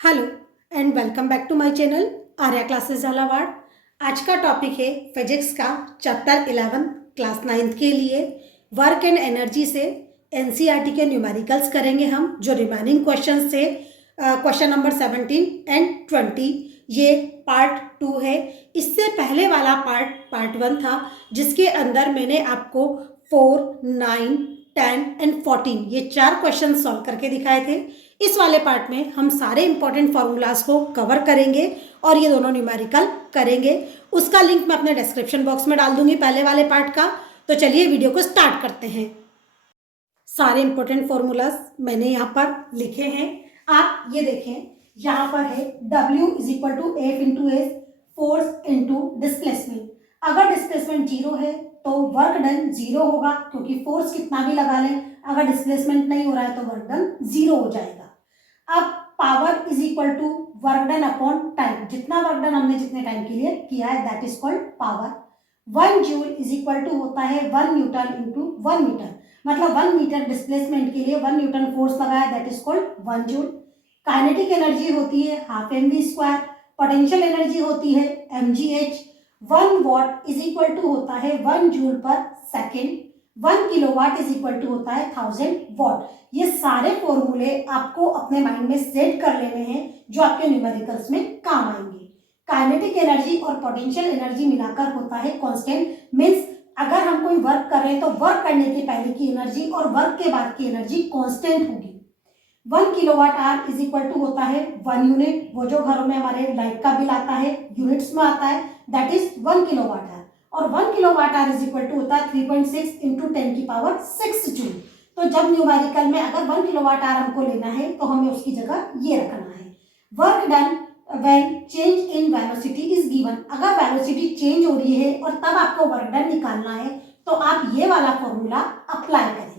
Hello and welcome back to my channel Arya classes Jhalawar. आज का topic है फिजिक्स का चैप्टर 11 क्लास 9th के लिए वर्क एंड एनर्जी से एनसीईआरटी के न्यूमेरिकल्स करेंगे हम। जो रिमेनिंग क्वेश्चन से क्वेश्चन नंबर 17 एंड 20 ये पार्ट 2 है। इससे पहले वाला पार्ट 1 था जिसके अंदर मैंने आपको 4, 9, 10 एंड 14 ये 4 क्वेश्चन सॉल्व करके दिखाए थे। इस वाले पार्ट में हम सारे इंपॉर्टेंट फॉर्मूलाज को कवर करेंगे और ये दोनों न्यूमेरिकल करेंगे। उसका लिंक मैं अपने डिस्क्रिप्शन बॉक्स में डाल दूंगी पहले वाले पार्ट का। तो चलिए वीडियो को स्टार्ट करते हैं। सारे इंपॉर्टेंट फॉर्मूलाज मैंने यहाँ पर लिखे हैं, आप ये देखें। यहाँ पर है W is equal to F into s, force into displacement. अगर डिस्प्लेसमेंट जीरो है तो वर्क डन जीरो होगा, क्योंकि फोर्स कितना भी लगा लें अगर डिस्प्लेसमेंट नहीं हो रहा है तो वर्क डन जीरो हो जाएगा। अब power is equal to work done upon time, जितना वर्क डन हमने जितने टाइम के लिए किया है that is called power. 1 joule is equal to होता है 1 न्यूटन इंटू 1 मीटर, मतलब 1 मीटर डिस्प्लेसमेंट के लिए 1 न्यूटन फोर्स लगाया that is called 1 joule. Kinetic energy होती है half mv square, potential energy होती है mgh। 1 watt is equal to होता है 1 joule per second. 1 kilowatt is equal to होता है 1000 वॉट। ये सारे फॉर्मूले आपको अपने माइंड में सेट कर लेने हैं जो आपके न्यूमेरिकल्स में काम आएंगे। काइनेटिक एनर्जी और पोटेंशियल एनर्जी मिलाकर होता है कांस्टेंट। मींस अगर हम कोई वर्क कर रहे हैं तो वर्क करने के पहले की एनर्जी और वर्क के बाद की एनर्जी कांस्टेंट होगी। 1 kilowatt hour is equal to होता है 1 यूनिट, वो जो घरों में हमारे लाइट का बिल आता है यूनिट्स में आता है दैट इज 1 किलोवाट आवर। और 1 kilowatt hour is equal to होता है 3.6 इंटू 10 की पावर 6 जूल। तो जब न्यूमेरिकल में अगर 1 किलोवाट आवर हमको लेना है तो हमें उसकी जगह ये रखना है। Work done when change in velocity is given, अगर वेलोसिटी चेंज हो रही है और तब आपको वर्क डन निकालना है तो आप ये वाला फॉर्मूला अप्लाई करेंगे।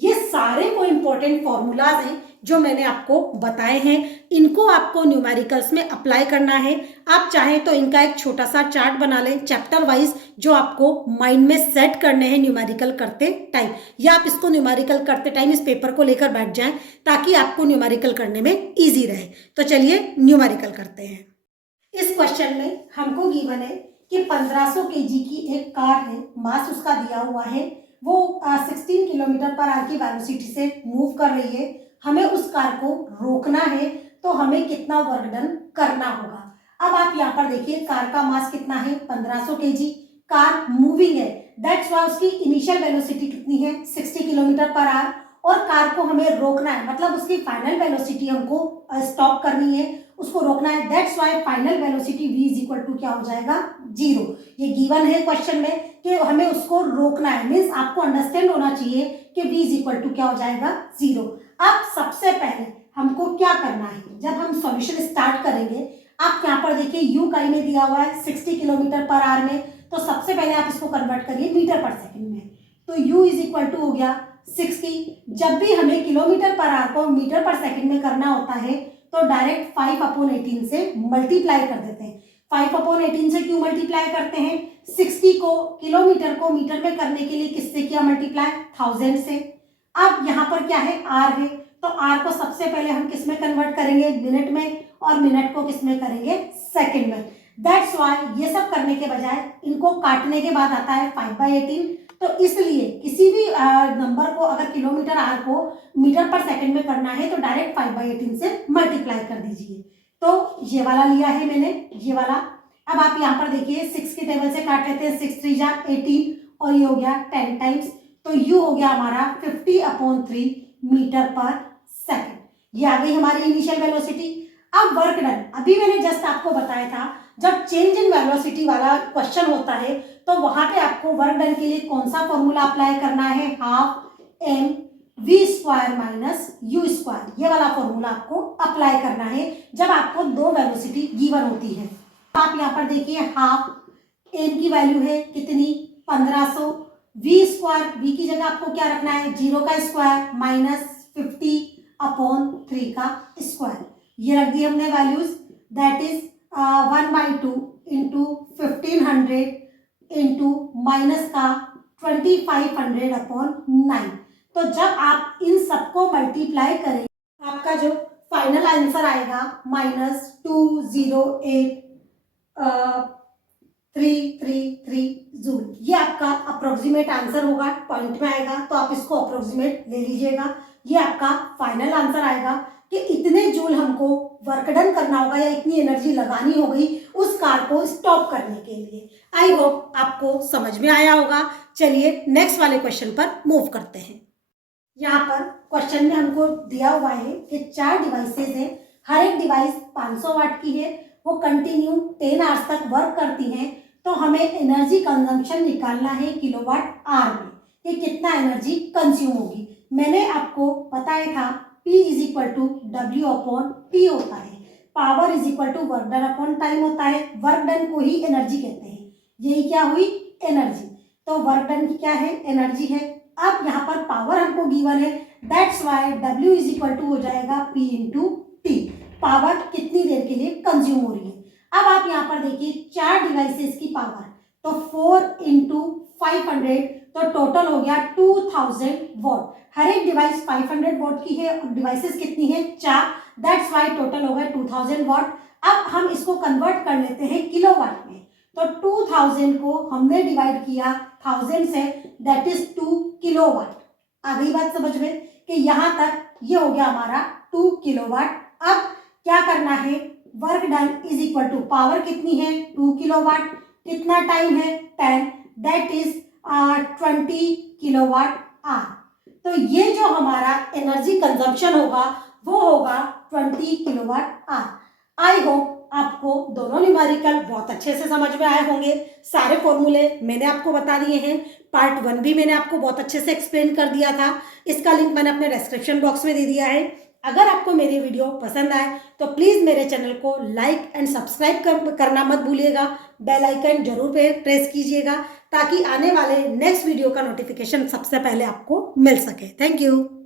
ये सारे वो इंपॉर्टेंट फॉर्मूलाज हैं जो मैंने आपको बताए हैं, इनको आपको न्यूमेरिकल्स में अप्लाई करना है। आप चाहें तो इनका एक छोटा सा चार्ट बना लें चैप्टर वाइज, जो आपको माइंड में सेट करने हैं न्यूमेरिकल करते टाइम, या आप इसको न्यूमेरिकल करते टाइम इस पेपर को लेकर बैठ जाएं ताकि आपको न्यूमेरिकल करने में ईजी रहे। तो चलिए न्यूमेरिकल करते हैं। इस क्वेश्चन में हमको गिवन है कि 1500 केजी की एक कार है, मास उसका दिया हुआ है, वो 16 किलोमीटर पर आवर की वेलोसिटी से मूव कर रही है। हमें उस कार को रोकना है तो हमें कितना वर्क डन करना होगा। अब आप यहाँ पर देखिए कार का मास कितना है 1500 केजी, कार मूविंग है दैट्स वाई उसकी इनिशियल वेलोसिटी कितनी है 60 किलोमीटर पर आवर, और कार को हमें रोकना है मतलब उसकी फाइनल वेलोसिटी हमको स्टॉप करनी है, उसको रोकना है that's why final velocity v is equal to क्या हो जाएगा 0। ये गिवन है क्वेश्चन में कि हमें उसको रोकना है, मीन्स आपको अंडरस्टैंड होना चाहिए कि v इज इक्वल टू क्या हो जाएगा 0। अब सबसे पहले हमको क्या करना है, जब हम सॉल्यूशन स्टार्ट करेंगे आप यहाँ पर देखिए u का में दिया हुआ है 60 किलोमीटर पर आवर में, तो सबसे पहले आप इसको कन्वर्ट करिए मीटर पर सेकंड में, तो u इज इक्वल टू हो गया 60। जब भी हमें किलोमीटर पर आवर को मीटर पर सेकंड में करना होता है तो डायरेक्ट 5/18 से मल्टीप्लाई कर देते हैं। 5/18 से क्यों मल्टीप्लाई करते हैं, 60 को किलोमीटर को मीटर में करने के लिए किससे किया मल्टीप्लाई 1000 से। अब यहाँ पर क्या है आर है, तो आर को सबसे पहले हम किस में कन्वर्ट करेंगे मिनट में, और मिनट को किस में करेंगे सेकंड में। दैट्स वाई ये सब करने के बजाय इनको काटने के बाद आता है 5/18, तो इसलिए किसी भी नंबर को अगर किलोमीटर आर को मीटर पर सेकंड में करना है तो डायरेक्ट 5/18 से मल्टीप्लाई कर दीजिए। तो ये वाला लिया है मैंने, ये वाला। अब आप यहाँ पर देखिए 6 की टेबल से काट लेते हैं, 6 3 जा 18 और ये हो गया 10 टाइम्स, तो यू हो गया हमारा 50/3 मीटर पर सेकेंड। ये आ गई हमारी इनिशियल वेलोसिटी। अब वर्क डन, अभी मैंने जस्ट आपको बताया था जब चेंज इन वेलोसिटी वाला क्वेश्चन होता है तो वहां पे आपको वर्क डन के लिए कौन सा फॉर्मूला अप्लाई करना है, half m v square minus u square, ये वाला फॉर्मूला आपको अप्लाई करना है जब आपको दो वेलोसिटी गिवन होती है। आप यहाँ पर देखिए हाफ एम की वैल्यू है कितनी 1500, वी स्क्वायर वी की जगह आपको क्या रखना है 0 का स्क्वायर माइनस 50/3 का स्क्वायर, ये रख दी हमने values, that is 1/2 into 1500 into minus का 2500/9। तो जब आप इन सबको मल्टीप्लाई करें आपका जो फाइनल आंसर आएगा -208333 जूल। ये आपका अप्रोक्सीमेट आंसर होगा, पॉइंट में आएगा तो आप इसको अप्रोक्सीमेट ले लीजिएगा। ये आपका फाइनल आंसर आएगा कि इतने जूल हमको वर्क डन करना होगा या इतनी एनर्जी लगानी होगी उस कार को स्टॉप करने के लिए। आई होप आपको समझ में आया होगा। चलिए नेक्स्ट वाले क्वेश्चन पर मूव करते हैं। यहाँ पर क्वेश्चन में हमको दिया हुआ है कि 4 डिवाइसेज हैं, हर एक डिवाइस 500 वाट की है, वो कंटिन्यू 10 आवर्स तक वर्क करती हैं, तो हमें एनर्जी कंजम्पशन निकालना है किलोवाट आवर में, कि कितना एनर्जी कंज्यूम होगी। मैंने आपको बताया था P = W/T होता है, power = work done upon time होता है। वर्क डन को ही एनर्जी कहते हैं, यही क्या हुई एनर्जी। तो वर्क डन की क्या है एनर्जी है। अब यहाँ पर पावर हमको गिवन है, दैट्स वाई W = हो जाएगा P × T, पावर कितनी देर के लिए कंज्यूम हो रही है। अब आप यहाँ पर देखिए 4 डिवाइसेस की पावर, तो 4 × 500, तो टोटल हो गया 2000 वॉट। हर एक डिवाइस 500 वॉट की है और डिवाइसेस कितनी है 4, दैट्स वाई टोटल हो गया 2000 वॉट। अब हम इसको कन्वर्ट कर लेते हैं किलोवाट में, तो 2000 को हमने डिवाइड किया 1000 से, दैट इज 2 किलोवाट। आ गई बात समझ में कि यहाँ तक ये हो गया हमारा 2 किलोवाट। अब क्या करना है, वर्क डन = पावर कितनी है 2 किलोवाट, कितना टाइम है 10, दैट इज 20 किलोवाट आवर। तो ये जो हमारा एनर्जी कंजम्पशन होगा वो होगा 20 किलोवाट आवर। आई होप आपको दोनों न्यूमेरिकल बहुत अच्छे से समझ में आए होंगे। सारे फॉर्मूले मैंने आपको बता दिए हैं, पार्ट 1 भी मैंने आपको बहुत अच्छे से एक्सप्लेन कर दिया था, इसका लिंक मैंने अपने डिस्क्रिप्शन बॉक्स में दे दिया है। अगर आपको मेरी वीडियो पसंद आए तो प्लीज़ मेरे चैनल को लाइक एंड सब्सक्राइब करना मत भूलिएगा, बेल आइकन जरूर प्रेस कीजिएगा ताकि आने वाले नेक्स्ट वीडियो का नोटिफिकेशन सबसे पहले आपको मिल सके। Thank you.